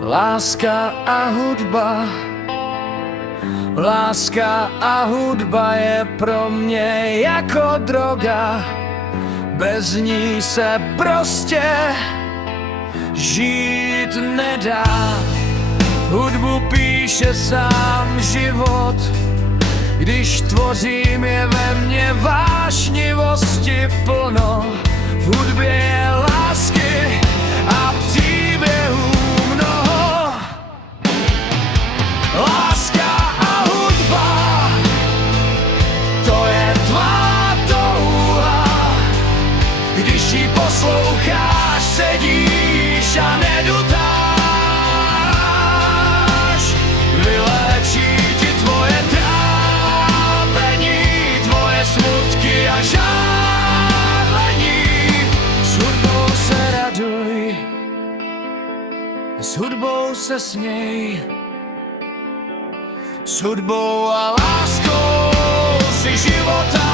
Láska a hudba. Láska a hudba je pro mě jako droga. Bez ní se prostě žít nedá. Hudbu píše sám život. Když tvořím, je ve mně vášnivosti plno. V hudbě je lásky a příběhů mnoho. Láska a hudba, to je tvá touha. Když ji posloucháš, sedíš a nedutáš. Vylečí ti tvoje trápení, tvoje smutky a žádlení. S hudbou se raduj, s hudbou se směj. S hudbou a láskou si života